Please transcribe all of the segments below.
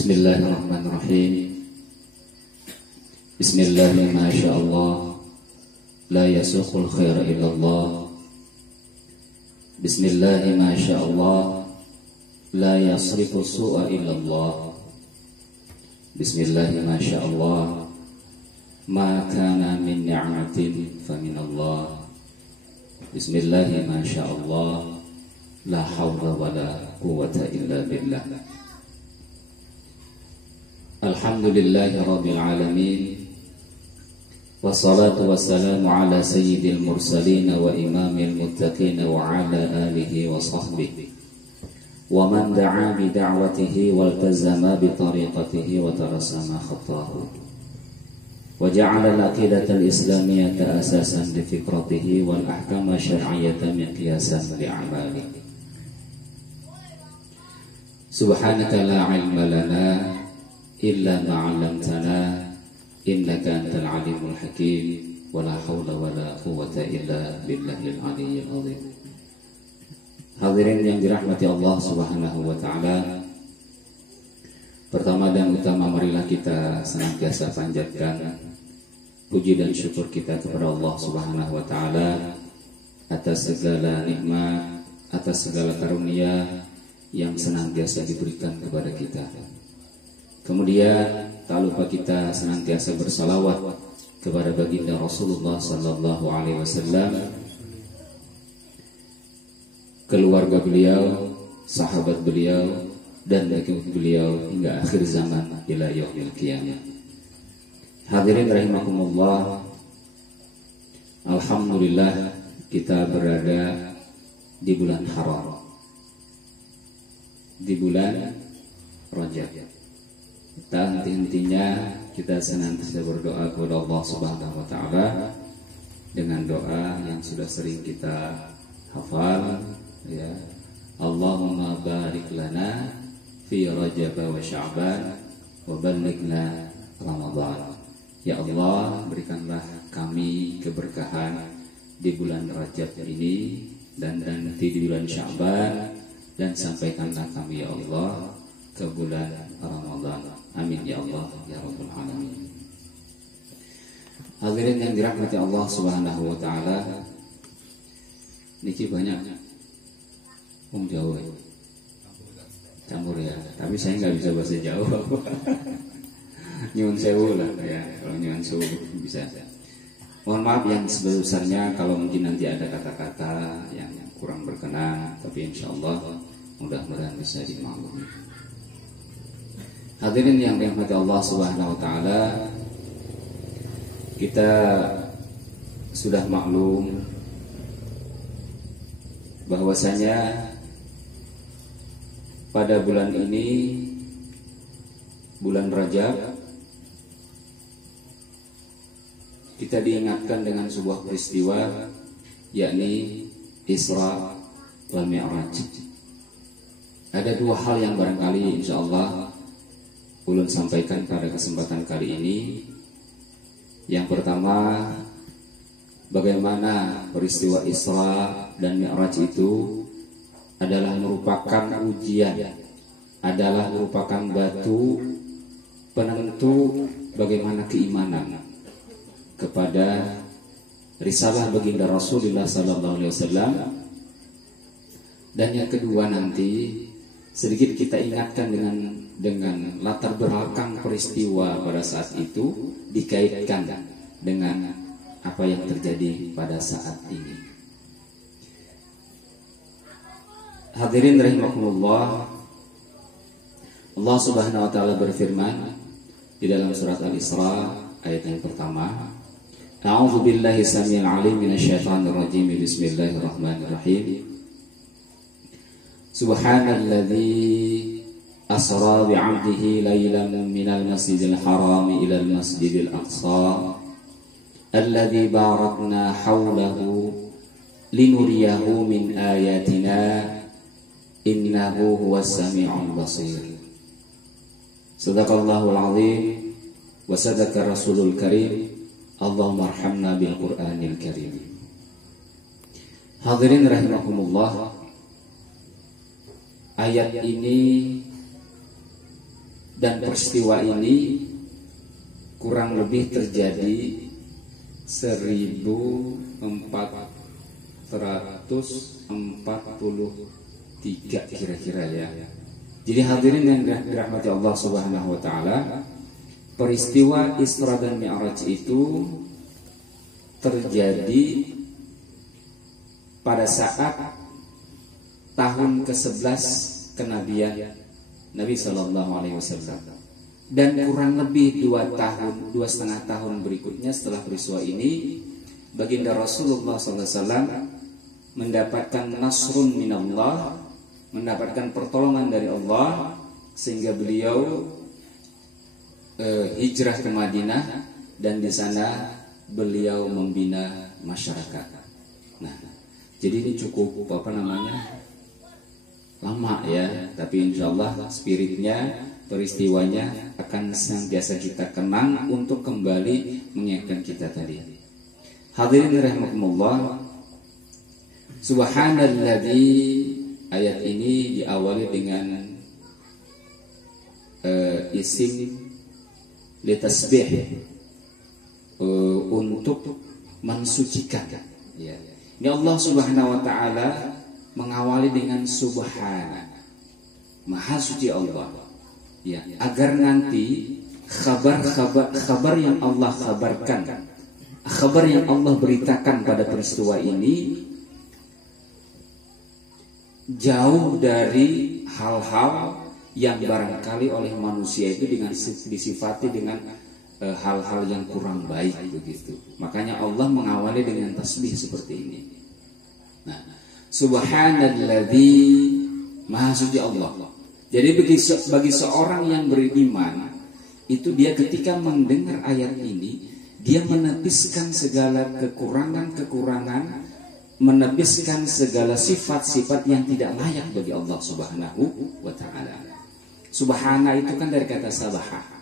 Bismillahirrahmanirrahim. Bismillahirrahmanirrahim. Masyaallah, la yasuqul khaira illallah. Bismillahirrahmanirrahim. Masyaallah, la yasrifu su'a illallah. Bismillahirrahmanirrahim. Masyaallah, ma kana min ni'matin fa min Allah. Bismillahirrahmanirrahim. Masyaallah, la hawla wa la quwwata illa billah. Alhamdulillahi rabbil alamin. Wassalatu wassalamu ala sayyidil mursalin wa imamil muttaqin wa ala alihi wa sahbihi wa man da'a bi da'watihi wal tazama bi tariqatihi wa tarasama khattahu wa ja'ala al-aqidata al-islamiyyata asasan li fikratihi wal ahkama syar'iyyata miqyasan li a'malihi. Subhanaka la ilma lana illa ma'allamtana innaka antal alimul hakim wa la hawla wa la quwwata illa billahil aliyyil azim. Hadirin yang dirahmati Allah Subhanahu wa taala, pertama dan utama marilah kita senantiasa panjatkan puji dan syukur kita kepada Allah Subhanahu wa taala atas segala nikmat, atas segala karunia yang senantiasa diberikan kepada kita. Kemudian tak lupa kita senantiasa bersalawat kepada baginda Rasulullah sallallahu alaihi wasallam, keluarga beliau, sahabat beliau, dan pengikut beliau hingga akhir zaman ila yaumil qiyamah. Hadirin rahimakumullah, alhamdulillah kita berada di bulan haram, di bulan Rajab. Dan henti-hentinya kita senantiasa berdoa kepada Allah Subhanahu wa taala dengan doa yang sudah sering kita hafal, ya. Allahumma barik lana fi Rajab wa Sya'ban wa ballighna Ramadan. Ya Allah, berikanlah kami keberkahan di bulan Rajab ini dan nanti di bulan Sya'ban, dan sampaikanlah kami ya Allah ke bulan Ramadan. Amin ya Allah ya Rabbul Alamin. Hadirin yang dirahmati Allah Subhanahu wa taala, niki banyak Jawa campur ya, tapi saya nggak bisa bahasa Jawa. Nyuwun sewu lah ya, kalau nyuwun sewu bisa. Mohon maaf yang sebesar-besarnya kalau mungkin nanti ada kata-kata yang kurang berkenan, tapi insya Allah mudah-mudahan bisa dimaklumi. Hadirin yang dirahmati Allah Subhanahu wa taala, kita sudah maklum bahwasanya pada bulan ini, bulan Rajab, kita diingatkan dengan sebuah peristiwa, yakni Isra wal Mi'raj. Ada dua hal yang barangkali insya Allah ulun sampaikan pada kesempatan kali ini. Yang pertama, bagaimana peristiwa Isra dan Mi'raj itu adalah merupakan ujian, adalah merupakan batu penentu bagaimana keimanan kepada risalah baginda Rasulullah sallallahu alaihi wasallam. Dan yang kedua nanti sedikit kita ingatkan dengan latar belakang peristiwa pada saat itu dikaitkan dengan apa yang terjadi pada saat ini. Hadirin rahimakumullah, Allah Subhanahu wa taala berfirman di dalam surat Al-Isra ayat yang pertama, A'udzu billahi samil alim minasyaitonir rajim. Bismillahirrahmanirrahim. Subhanalladzi asra bi'abdihi laylan minal masjidil harami ilal masjidil aqsa alladzi barakna hawlahu linuriyahu min ayatina innahu huwas sami'ul basir. Sadaqallahul azim wa sadaqa rasulul karim. Allahumma arhamna bil Qur'anil karim. Hadirin rahimakumullah, ayat ini Dan peristiwa ini kurang lebih terjadi 1443 kira-kira ya. Jadi hadirin yang dirahmati Allah Subhanahu wa taala, peristiwa Isra dan Mi'raj itu terjadi pada saat tahun ke-11 kenabian Nabi Sallallahu Alaihi Wasallam, dan kurang lebih 2,5 tahun berikutnya setelah peristiwa ini, baginda Rasulullah SAW mendapatkan nasrun minallah, mendapatkan pertolongan dari Allah, sehingga beliau hijrah ke Madinah, dan di sana beliau membina masyarakat. Nah, jadi ini cukup lama ya, tapi insya Allah spiritnya, peristiwanya akan senantiasa kita kenang untuk kembali mengingatkan kita tadi. Hadirin rahimakumullah, subhanalladzi, ayat ini diawali dengan isim litasbih, untuk mensucikan ya. Ini Allah Subhanahu wa taala mengawali dengan subhana, maha suci Allah ya, agar nanti kabar yang Allah kabarkan, kabar yang Allah beritakan pada peristiwa ini jauh dari hal-hal yang barangkali oleh manusia itu disifati dengan hal-hal yang kurang baik begitu. Makanya Allah mengawali dengan tasbih seperti ini. Nah, subhanalladzi, maha suci Allah. Jadi bagi seorang yang beriman itu, dia ketika mendengar ayat ini, dia menepiskan segala kekurangan-kekurangan, menepiskan segala sifat-sifat yang tidak layak bagi Allah Subhanahu wa taala. Subhana itu kan dari kata sabaha.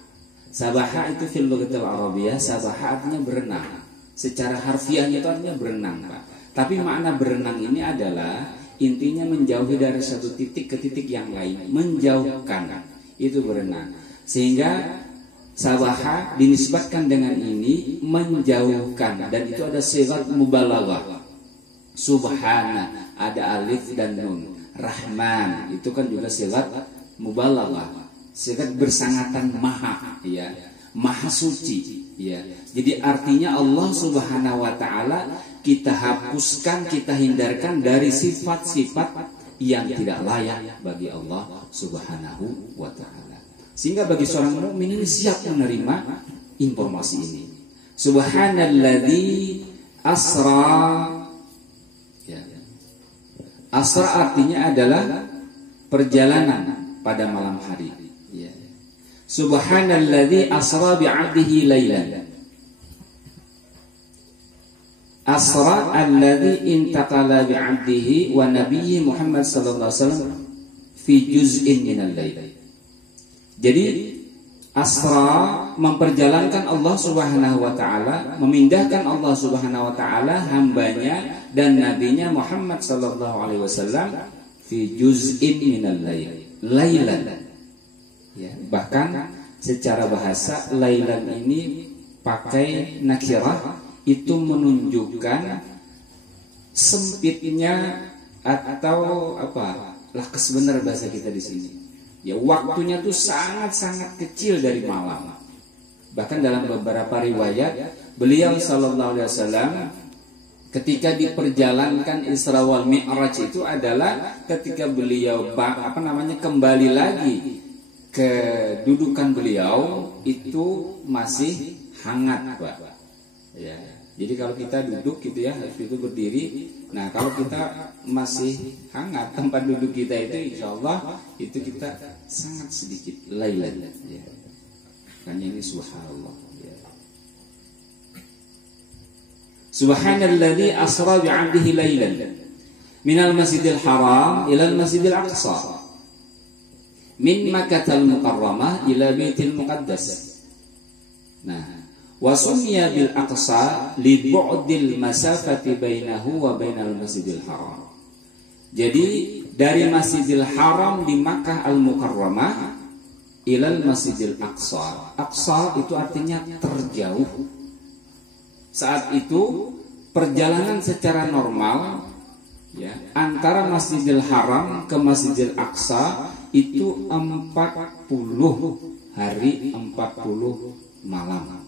Sabaha itu fil lughatil arabiyyah, sabaha artinya berenang. Secara harfiahnya itu artinya berenang, Pak. Tapi makna berenang ini adalah intinya menjauhi dari satu titik ke titik yang lain, menjauhkan, itu berenang. Sehingga sabaha dinisbatkan dengan ini, menjauhkan, dan itu ada sigat mubalaghah. Subhana, ada alif dan nun. Rahman, itu kan juga sigat mubalaghah, sigat bersangatan maha ya, maha suci ya. Jadi artinya Allah Subhanahu wa taala kita hapuskan, kita hindarkan dari sifat-sifat yang tidak layak bagi Allah Subhanahu wa taala. Sehingga bagi seorang mukmin ini siap menerima informasi ini. Subhanalladzi asra ya. Asra artinya adalah perjalanan pada malam hari ya. Subhanalladzi asra bi'abdihi lailan. Asra alladzi intaqala bi'abdihi wa nabiyyi Muhammad sallallahu alaihi wasallam fi juz'in minal lail. Jadi asra memperjalankan Allah Subhanahu wa taala, memindahkan Allah Subhanahu wa taala hambanya dan nabinya Muhammad sallallahu alaihi wasallam fi juz'in minal lail. Lailan ya, bahkan secara bahasa lailan ini pakai nakirah, itu menunjukkan sempitnya atau lakas benar bahasa kita di sini. Ya, waktunya tuh sangat-sangat kecil dari malam. Bahkan dalam beberapa riwayat beliau sallallahu alaihi wasallam ketika diperjalankan Isra wal Mi'raj itu adalah ketika beliau kembali lagi ke dudukan beliau itu masih hangat, Pak. Ya. Jadi kalau kita duduk gitu ya, habis itu berdiri. Nah, kalau kita masih hangat tempat duduk kita itu, insya Allah itu kita sangat sedikit lailan. Ya. Makanya ini subhanallah. Ya. Subhanalladzi asra bi'abdihi lailan minal masjidil haram ilal masjidil aqsa min Makkatal Mukarramah ila Baitil Muqaddas. Nah, wa summiya bil aqsa li bu'dil masafati bainahu wa bainal masjidil haram. Jadi dari Masjidil Haram di Makkah Al-Mukarramah ilal Masjidil Aqsa. Aqsa itu artinya terjauh. Saat itu perjalanan secara normal ya, antara Masjidil Haram ke Masjidil Aqsa itu 40 hari 40 malam.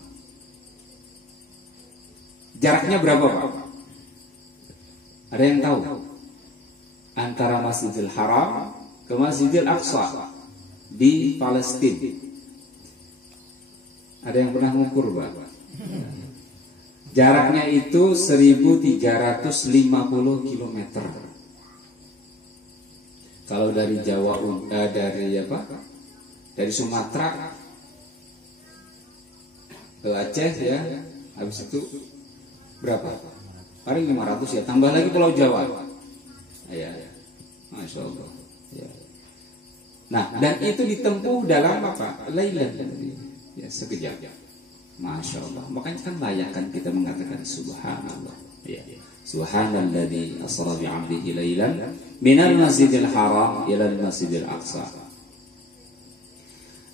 Jaraknya berapa, Pak? Ada yang tahu? Antara Masjidil Haram ke Masjidil Aqsa di Palestina. Ada yang pernah mengukur, Pak? Jaraknya itu 1350 km. Kalau dari Jawa, dari Sumatera ke Aceh ya, habis itu berapa? Paling 500 ya, tambah lagi Pulau Jawa. Ya, Masya Allah. Ya. Nah, dan itu ditempuh dalam apa? Lailan, ya, sekejap. Masya Allah. Makanya kan layak kan kita mengatakan Subhanallah. Ya. Subhanalladzi asra bi 'abdihi lailan minal masjidil haram ilal masjidil aqsa.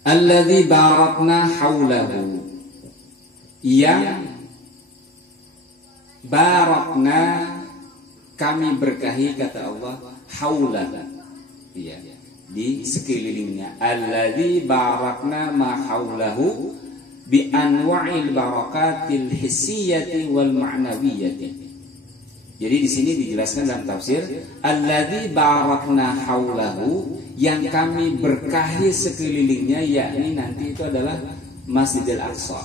Alladzi barakna haulahu. Yang barakna kami berkahi kata Allah haulah. Ya. Di sekelilingnya. Alladzi barakna ma haulahu bi anwa'il barakatil hissiyati wal ma'nawiyyati. Jadi di sini dijelaskan dalam tafsir alladzi barakna haulahu, yang kami berkahi sekelilingnya, yakni nanti itu adalah Masjidil Aqsa.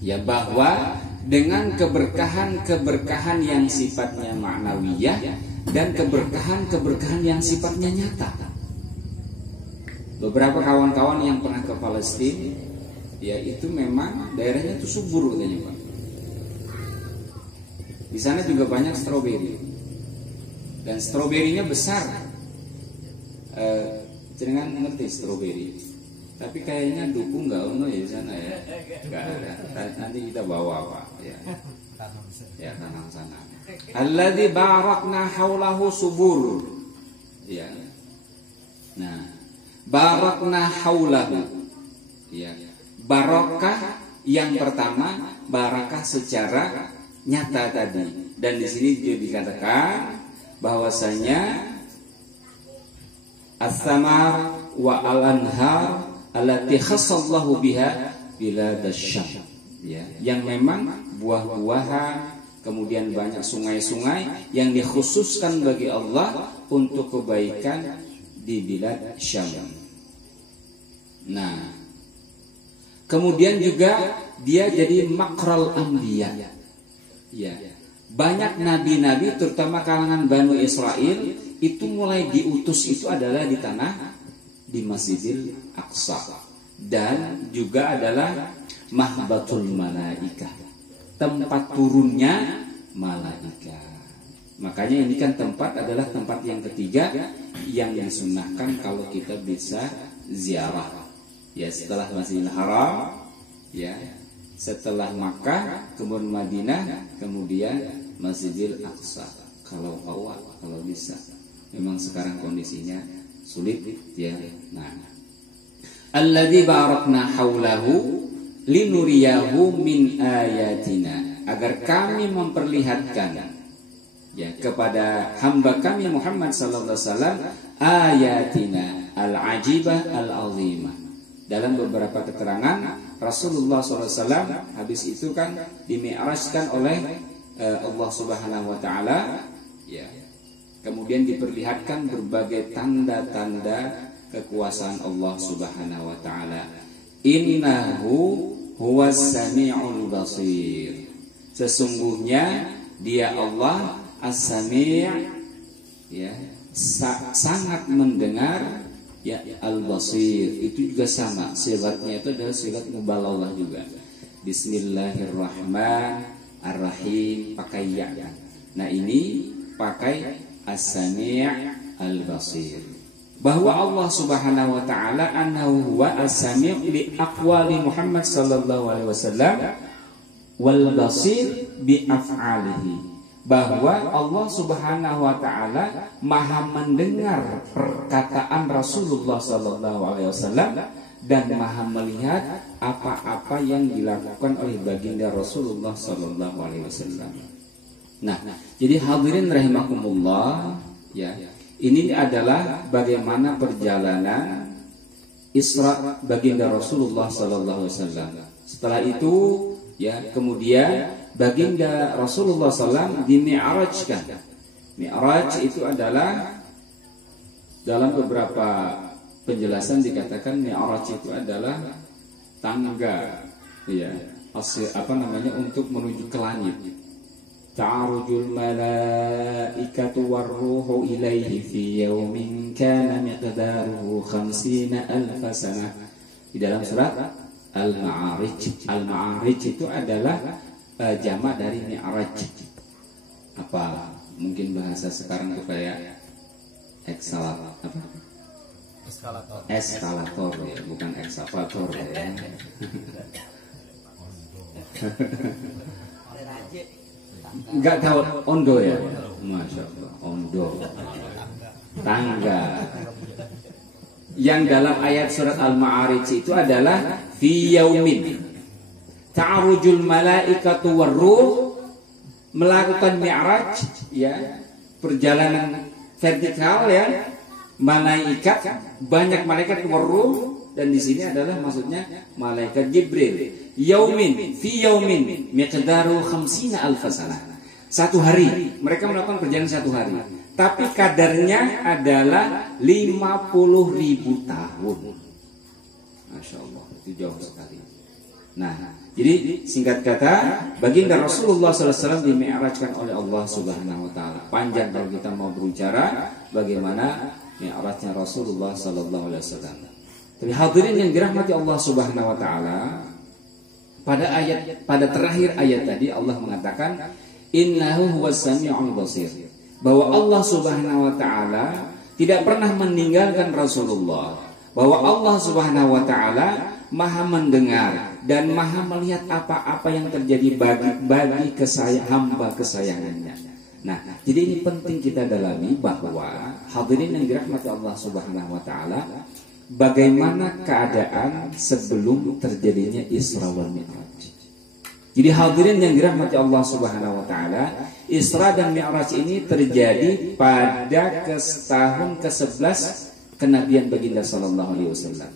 Ya, bahwa dengan keberkahan yang sifatnya ma'nawiyah dan keberkahan yang sifatnya nyata. Beberapa kawan-kawan yang pernah ke Palestina, ya itu memang daerahnya itu subur katanya, Pak. Di sana juga banyak stroberi dan stroberinya besar. Jangan ngerti stroberi, tapi kayaknya dukung nggak ono ya di sana ya, nggak ada. Nanti kita bawa, Pak. Ya tanam sana. Alladzi barakna haulahu subur. Ya. Nah, barakna haulahu. Ya. Barakah yang pertama, barakah secara nyata tadi, dan di sini juga dikatakan bahwasanya as-samar wa al-anhar allati khassallahu biha biladasyam, ya, yang memang buah-buahan, kemudian banyak sungai-sungai yang dikhususkan bagi Allah untuk kebaikan di bilad Syam. Nah, kemudian juga dia jadi makral anbiya. Ya, banyak nabi-nabi terutama kalangan Bani Israel itu mulai diutus itu adalah di Masjidil Aqsa, dan juga adalah mahbatul malaikah, tempat turunnya malaikat. Makanya ini kan tempat adalah tempat yang ketiga yang disunahkan kalau kita bisa ziarah. Ya, setelah Masjidil Haram, ya, setelah Makkah, kemudian Madinah, kemudian Masjidil Aqsa. Kalau awal, kalau bisa. Memang sekarang kondisinya sulit, ya. Nah, alladzi barakna haulahu linuriyahu min ayatina, agar kami memperlihatkan, ya, kepada hamba kami Muhammad sallallahu alaihi wasallam ayatina al-ajibah al-azimah. Dalam beberapa keterangan Rasulullah SAW habis itu kan dimi'rajkan oleh Allah Subhanahu Wa Taala, ya. Kemudian diperlihatkan berbagai tanda-tanda kekuasaan Allah Subhanahu Wa Taala. Innahu huwas sami'ul basir. Sesungguhnya Dia Allah as-sami', ya, sangat mendengar. Ya, al-basir itu juga sama, sifatnya itu adalah sifat mubalaghah juga. Bismillahirrahmanirrahim, pakai ya. Nah, ini pakai as-sami' al-basir. Bahwa Allah Subhanahu wa taala annahu huwa as-sami' li aqwali Muhammad sallallahu alaihi wasallam wal basir bi af'alihi, bahwa Allah Subhanahu wa taala Maha mendengar perkataan Rasulullah sallallahu alaihi wasallam dan Maha melihat apa-apa yang dilakukan oleh baginda Rasulullah sallallahu alaihi wasallam. Nah, jadi hadirin rahimakumullah, ya. Ini adalah bagaimana perjalanan Isra baginda Rasulullah sallallahu alaihi wasallam. Setelah itu, ya, kemudian baginda Rasulullah SAW di-mi'rajkan. Mi'raj itu adalah, dalam beberapa penjelasan dikatakan mi'raj itu adalah tangga, ya, untuk menuju ke langit. Ta'arujul malaikatu warruhu ilaihi fi yawmin kana miqdaruhu 50,000 sanah. Di dalam surat Al-Ma'arij. Al-Ma'arij itu adalah jamak dari mi'raj. Apa mungkin bahasa sekarang itu kayak eskalator ya, bukan ekskavator ya. Enggak tahu ondo ya. Masya Allah, ondo, tangga. Yang dalam ayat surat Al-Ma'arij itu adalah fi yaumin ta'arujul malaikatu warruh, melakukan mi'raj, ya, perjalanan vertikal, ya, malaikat, banyak malaikat warruh, dan di sini adalah maksudnya malaikat Jibril. Yaumin fi yaumin miqdaru 50,000 sanah. Satu hari mereka melakukan perjalanan satu hari, tapi kadarnya adalah 50.000 tahun. Masya Allah, itu jauh sekali. Nah, jadi singkat kata, baginda Rasulullah SAW di-mi'rajkan oleh Allah Subhanahu Wa Taala. Panjang kalau kita mau berbicara bagaimana mi'rajnya Rasulullah SAW. Tapi hadirin yang dirahmati Allah Subhanahu Wa Taala, pada terakhir ayat tadi Allah mengatakan innahu huwas sami'ul basir, bahwa Allah Subhanahu Wa Taala tidak pernah meninggalkan Rasulullah, bahwa Allah Subhanahu Wa Taala Maha mendengar dan Maha melihat apa-apa yang terjadi bagi hamba kesayangannya. Nah, jadi ini penting kita dalami, bahwa hadirin yang dirahmati Allah Subhanahu Wa Taala, bagaimana keadaan sebelum terjadinya Isra wal Mi'raj. Jadi hadirin yang dirahmati Allah Subhanahu Wa Taala, Isra dan Mi'raj ini terjadi pada tahun ke-11 kenabian baginda sallallahu alaihi wasallam.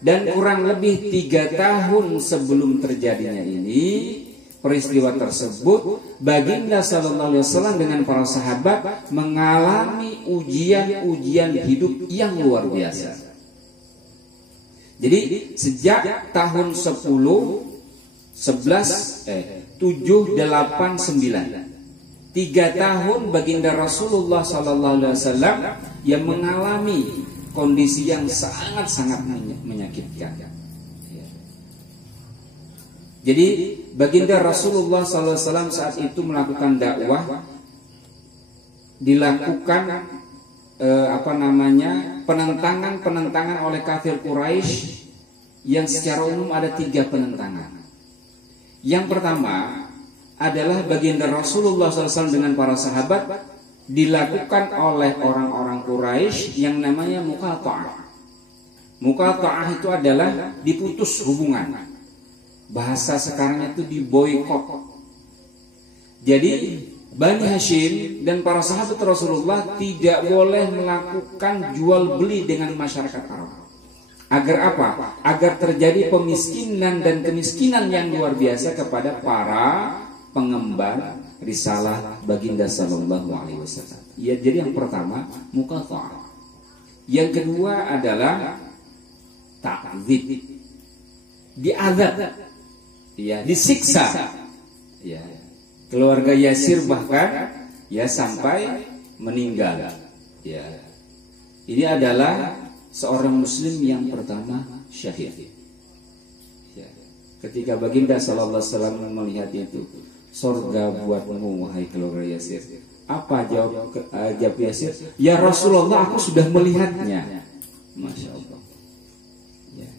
Dan kurang lebih 3 tahun sebelum terjadinya ini peristiwa tersebut, baginda sallallahu alaihi wasallam dengan para sahabat mengalami ujian-ujian hidup yang luar biasa. Jadi sejak tahun 789, 3 tahun baginda Rasulullah sallallahu alaihi wasallam yang mengalami kondisi yang sangat-sangat menyakitkan. Jadi baginda Rasulullah SAW saat itu melakukan dakwah, dilakukan penentangan oleh kafir Quraisy, yang secara umum ada 3 penentangan. Yang pertama adalah baginda Rasulullah SAW dengan para sahabat dilakukan oleh orang-orang Quraisy yang namanya muqata'ah. Muqata'ah itu adalah diputus hubungan. Bahasa sekarang itu diboikot. Jadi Bani Hashim dan para sahabat Rasulullah tidak boleh melakukan jual beli dengan masyarakat Arab. Agar apa? Agar terjadi pemiskinan dan kemiskinan yang luar biasa kepada para pengemban risalah baginda sallallahu alaihi wasallam. Ya, jadi yang pertama muqata'ah. Yang kedua adalah ta'dzib. Diazab. Ya, disiksa. Ya. Keluarga Yasir bahkan ya sampai meninggal. Ya. Ini adalah seorang muslim yang pertama syahid. Ya. Ketika baginda sallallahu alaihi wasallam melihat itu, surga buatmu wahai keluarga Yasir. Apa jawab Yasir? Ya Rasulullah, aku sudah melihatnya. Masya Allah. Ya.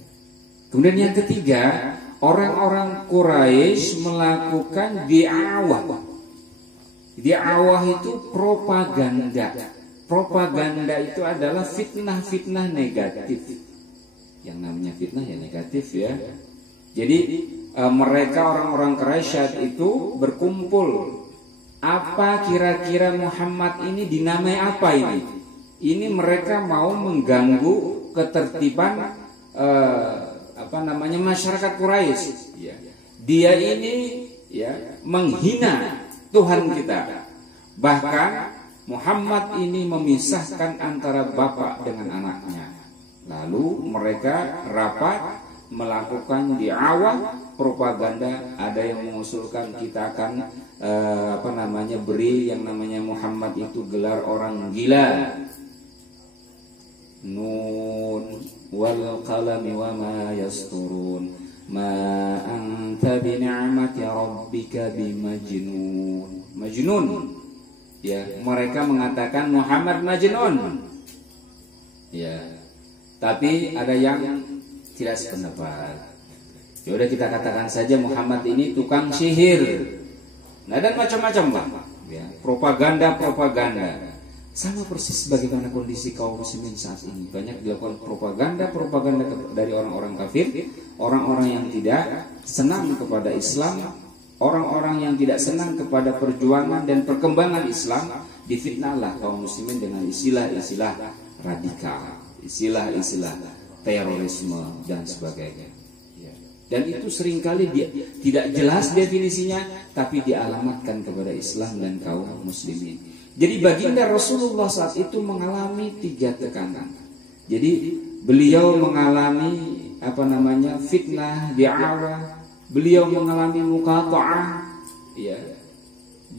Kemudian yang ketiga, orang-orang Quraisy melakukan di'awah. Da'wah itu propaganda. Propaganda itu adalah fitnah-fitnah negatif. Yang namanya fitnah ya negatif ya. Jadi mereka orang-orang Quraisy itu berkumpul. Apa kira-kira Muhammad ini dinamai apa ini? Ini mereka mau mengganggu ketertiban masyarakat Quraisy. Ya. Dia ini ya menghina Tuhan kita. Bahkan Muhammad ini memisahkan antara bapak dengan anaknya. Lalu mereka rapat melakukan da'wah propaganda. Ada yang mengusulkan kita akan beri yang namanya Muhammad itu gelar orang gila. Nun wal qalami wa ma yasturun ma anta bi ni'mati rabbika bimajnun. Majnun. Ya, mereka mengatakan Muhammad majnun. Ya. Tapi ada yang tidak sependapat. Ya udah kita katakan saja Muhammad ini tukang sihir. Nah, dan macam-macam lah. Ya, propaganda. Sama persis bagaimana kondisi kaum muslimin saat ini. Banyak dilakukan propaganda dari orang-orang kafir, orang-orang yang tidak senang kepada Islam, orang-orang yang tidak senang kepada perjuangan dan perkembangan Islam. Difitnahlah kaum muslimin dengan istilah-istilah radikal, istilah-istilah terorisme dan sebagainya. Dan itu seringkali dia tidak jelas definisinya, tapi dialamatkan kepada Islam dan kaum muslimin. Jadi baginda Rasulullah saat itu mengalami 3 tekanan. Jadi beliau mengalami fitnah, da'wah, beliau mengalami muqata'ah, ya.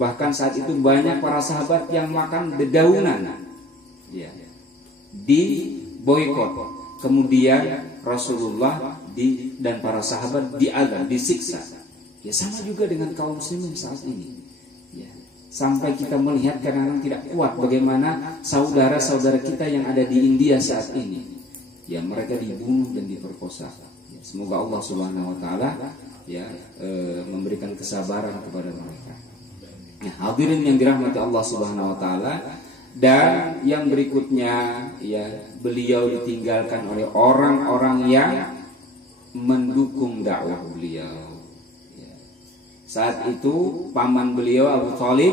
Bahkan saat itu banyak para sahabat yang makan dedaunan, ya, di boikot. Kemudian Rasulullah dan para sahabat diadab, disiksa. Ya sama juga dengan kaum muslimin saat ini. Ya. Sampai kita melihat kadang-kadang tidak kuat bagaimana saudara-saudara kita yang ada di India saat ini. Ya, mereka dibunuh dan diperkosa. Ya, semoga Allah Subhanahu wa taala memberikan kesabaran kepada mereka. Nah, hadirin yang dirahmati Allah Subhanahu wa taala, dan yang berikutnya ya, beliau ditinggalkan oleh orang-orang yang mendukung dakwah beliau. Saat itu paman beliau Abu Thalib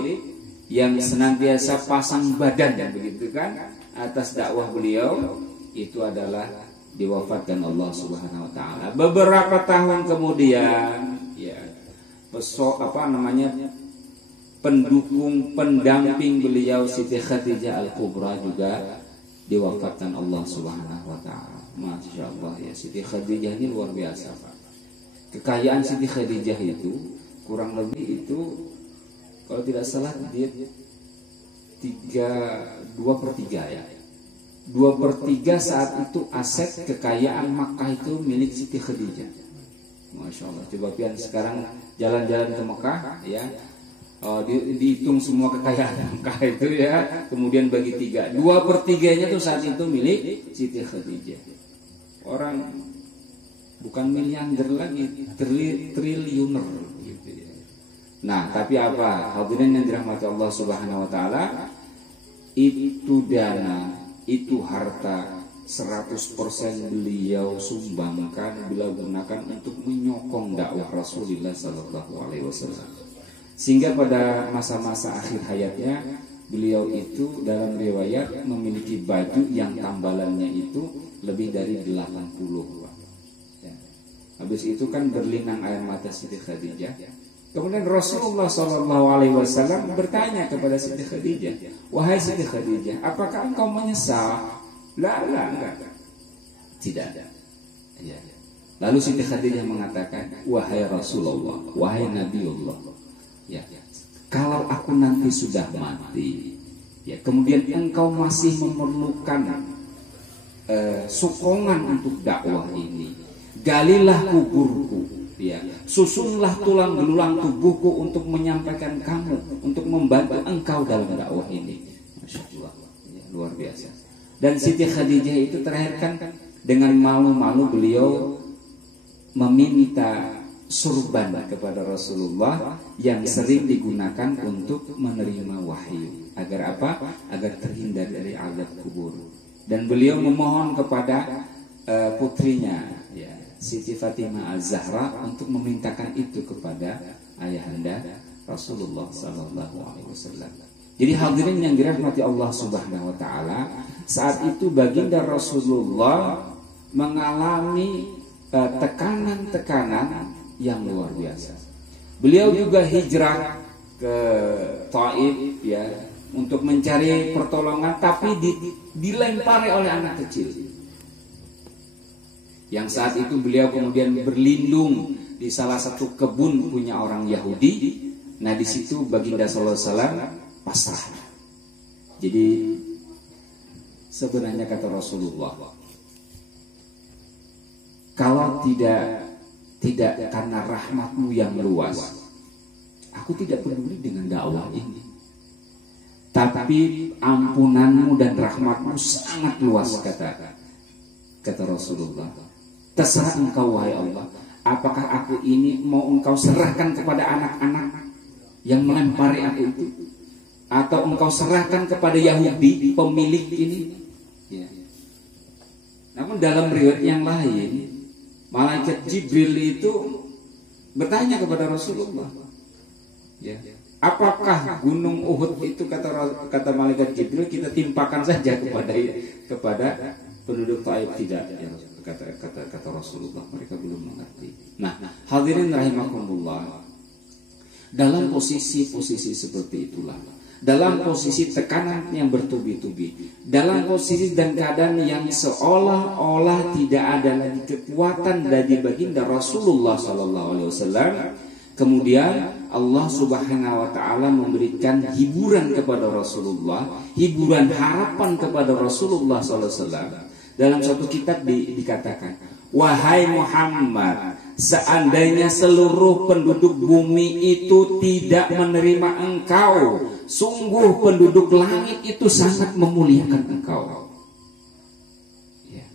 yang senantiasa pasang badan begitu kan atas dakwah beliau, itu adalah diwafatkan Allah Subhanahu wa taala. Beberapa tahun kemudian ya pendukung pendamping beliau Siti Khadijah Al-Kubra juga diwafatkan Allah Subhanahu wa taala. Masya Allah ya, Siti Khadijah ini luar biasa Pak. Kekayaan Siti Khadijah itu kurang lebih itu kalau tidak salah dia 2/3 ya. 2/3 saat itu aset kekayaan Makkah itu milik Siti Khadijah. Masya Allah. Coba pian sekarang jalan-jalan ke Mekah ya, dihitung semua kekayaan Mekah itu ya, kemudian bagi 3. 2/3-nya tuh saat itu milik Siti Khadijah. Orang bukan miliarder lagi, triliuner gitu ya. Nah, tapi apa? Hadirin yang dirahmati Allah Subhanahu wa taala, itu dana, itu harta 100% beliau sumbangkan, beliau gunakan untuk menyokong dakwah Rasulullah sallallahu alaihi wasallam. Sehingga pada masa-masa akhir hayatnya beliau itu dalam riwayat memiliki baju yang tambalannya itu lebih dari 80. Ya. Habis itu kan berlinang air mata Siti Khadijah. Kemudian Rasulullah SAW bertanya kepada Siti Khadijah, wahai Siti Khadijah, apakah engkau menyesal? Enggak. Tidak ada. Ya. Lalu Siti Khadijah mengatakan, wahai Rasulullah, wahai Nabiullah, ya, kalau aku nanti sudah mati, ya, kemudian engkau masih memerlukan sokongan untuk dakwah ini, galilah kuburku, ya, susunlah tulang belulang tubuhku untuk menyampaikan kamu, untuk membantu engkau dalam dakwah ini. Masya Allah, ya, luar biasa. Dan Siti Khadijah itu terakhir kan dengan malu-malu beliau meminta surban kepada Rasulullah yang sering digunakan untuk menerima wahyu. Agar apa? Agar terhindar dari azab kubur. Dan beliau memohon kepada putrinya, ya, Siti Fatimah Az-Zahra, untuk memintakan itu kepada ayahanda Rasulullah Sallallahu Alaihi Wasallam. Jadi hadirin yang dirahmati Allah Subhanahu Wa Taala, saat itu baginda Rasulullah mengalami tekanan-tekanan yang luar biasa. Beliau juga hijrah ke Taif, ya, untuk mencari pertolongan, tapi dilempari oleh anak kecil. Yang saat itu beliau kemudian berlindung di salah satu kebun punya orang Yahudi. Nah, di situ baginda sallallahu alaihi wasallam pasrah. Jadi sebenarnya kata Rasulullah, kalau tidak karena rahmatmu yang luas, aku tidak peduli dengan dakwah ini. Tapi ampunanmu dan rahmatmu sangat luas, kata Rasulullah. Terserah engkau wahai Allah, apakah aku ini mau engkau serahkan kepada anak-anak yang melempari aku itu, atau engkau serahkan kepada Yahudi pemilik ini, ya. Namun dalam riwayat yang lain, malaikat Jibril itu bertanya kepada Rasulullah, ya, apakah gunung Uhud itu, kata malaikat Jibril, kita timpakan saja kepada penduduk Taif? Tidak, ya, kata Rasulullah, mereka belum mengerti. Nah, hadirin rahimakumullah, dalam posisi-posisi seperti itulah, dalam posisi tekanan yang bertubi-tubi, dalam posisi dan keadaan yang seolah-olah tidak ada lagi kekuatan dari baginda Rasulullah SAW, kemudian Allah Subhanahu Wa Taala memberikan hiburan kepada Rasulullah, hiburan harapan kepada Rasulullah SAW. Dalam suatu kitab dikatakan, wahai Muhammad, seandainya seluruh penduduk bumi itu tidak menerima engkau, sungguh penduduk langit itu sangat memuliakan engkau. Ya.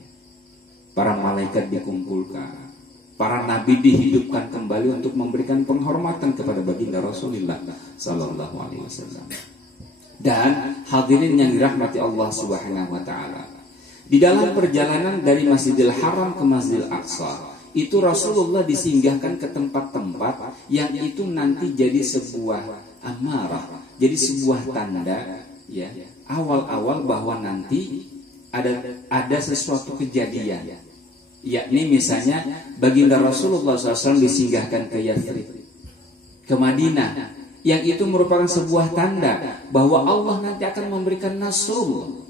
Para malaikat dikumpulkan, para nabi dihidupkan kembali untuk memberikan penghormatan kepada baginda Rasulullah Sallallahu Alaihi Wasallam. Dan hadirin yang dirahmati Allah Subhanahu Wa Taala, di dalam perjalanan dari Masjidil Haram ke Masjidil Aqsa, itu Rasulullah disinggahkan ke tempat-tempat yang itu nanti jadi sebuah amarah, jadi sebuah tanda, ya, awal-awal bahwa nanti ada sesuatu kejadian. Yakni misalnya baginda Rasulullah SAW disinggahkan ke Yathrib, ke Madinah, yang itu merupakan sebuah tanda bahwa Allah nanti akan memberikan nasrullah,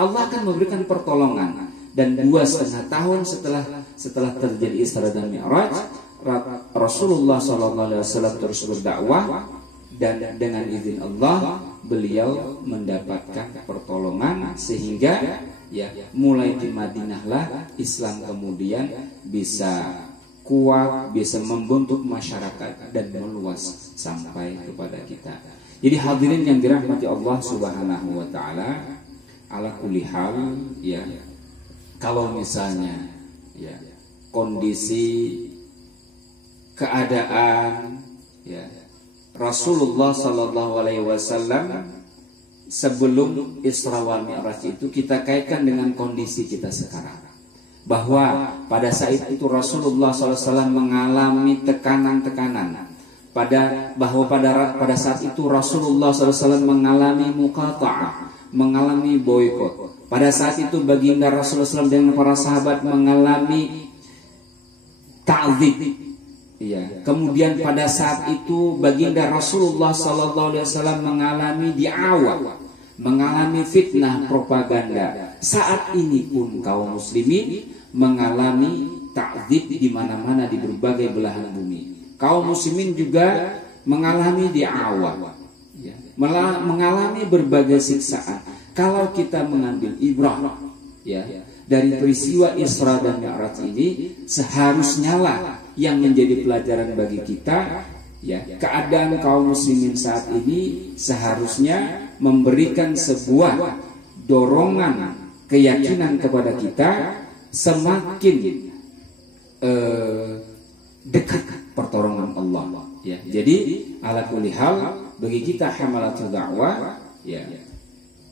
Allah akan memberikan pertolongan. Dan 2,5 tahun setelah terjadi Isra dan Mi'raj, Rasulullah SAW terus berdakwah, dan dengan izin Allah beliau mendapatkan pertolongan, sehingga, ya, mulai di Madinahlah Islam kemudian bisa kuat, bisa membentuk masyarakat dan meluas sampai kepada kita. Jadi hadirin yang dirahmati Allah Subhanahu Wa Taala, ala kulli hal, ya, kalau misalnya, ya, kondisi keadaan, ya, Rasulullah Sallallahu Alaihi Wasallam sebelum Isra wal Mi'raj itu kita kaitkan dengan kondisi kita sekarang, bahwa pada saat itu Rasulullah SAW mengalami tekanan-tekanan, pada saat itu Rasulullah SAW mengalami muqata'ah, mengalami boykot. Pada saat itu baginda Rasulullah SAW dengan para sahabat mengalami ta'dzib. Ya. Kemudian pada saat itu baginda Rasulullah SAW mengalami di'awah, mengalami fitnah propaganda. Saat ini pun kaum muslimin mengalami ta'dzib di mana-mana di berbagai belahan bumi. Kaum muslimin juga mengalami di'awah, ya, mengalami berbagai siksaan. Kalau kita mengambil ibrah, ya, dari peristiwa Isra dan Mi'raj ini, seharusnya lah yang menjadi pelajaran bagi kita, ya, keadaan kaum muslimin saat ini seharusnya memberikan sebuah dorongan keyakinan kepada kita, semakin dekat pertolongan Allah. Ya, jadi ala kulli hal bagi kita hamalatul dakwah, ya,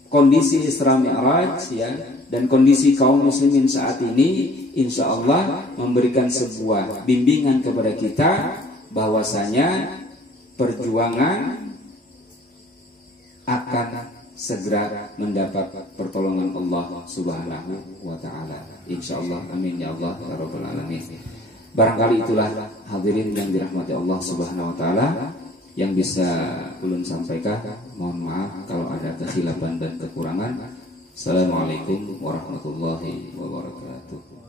kondisi Isra Mi'raj, ya, dan kondisi kaum muslimin saat ini insya Allah memberikan sebuah bimbingan kepada kita bahwasanya perjuangan akan segera mendapat pertolongan Allah Subhanahu wa taala. Insyaallah, amin ya Allah ya rabbal alamin. Barangkali itulah hadirin yang dirahmati Allah Subhanahu wa taala yang bisa ulun sampaikan. Mohon maaf kalau ada kekhilafan dan kekurangan. Assalamualaikum warahmatullahi wabarakatuh.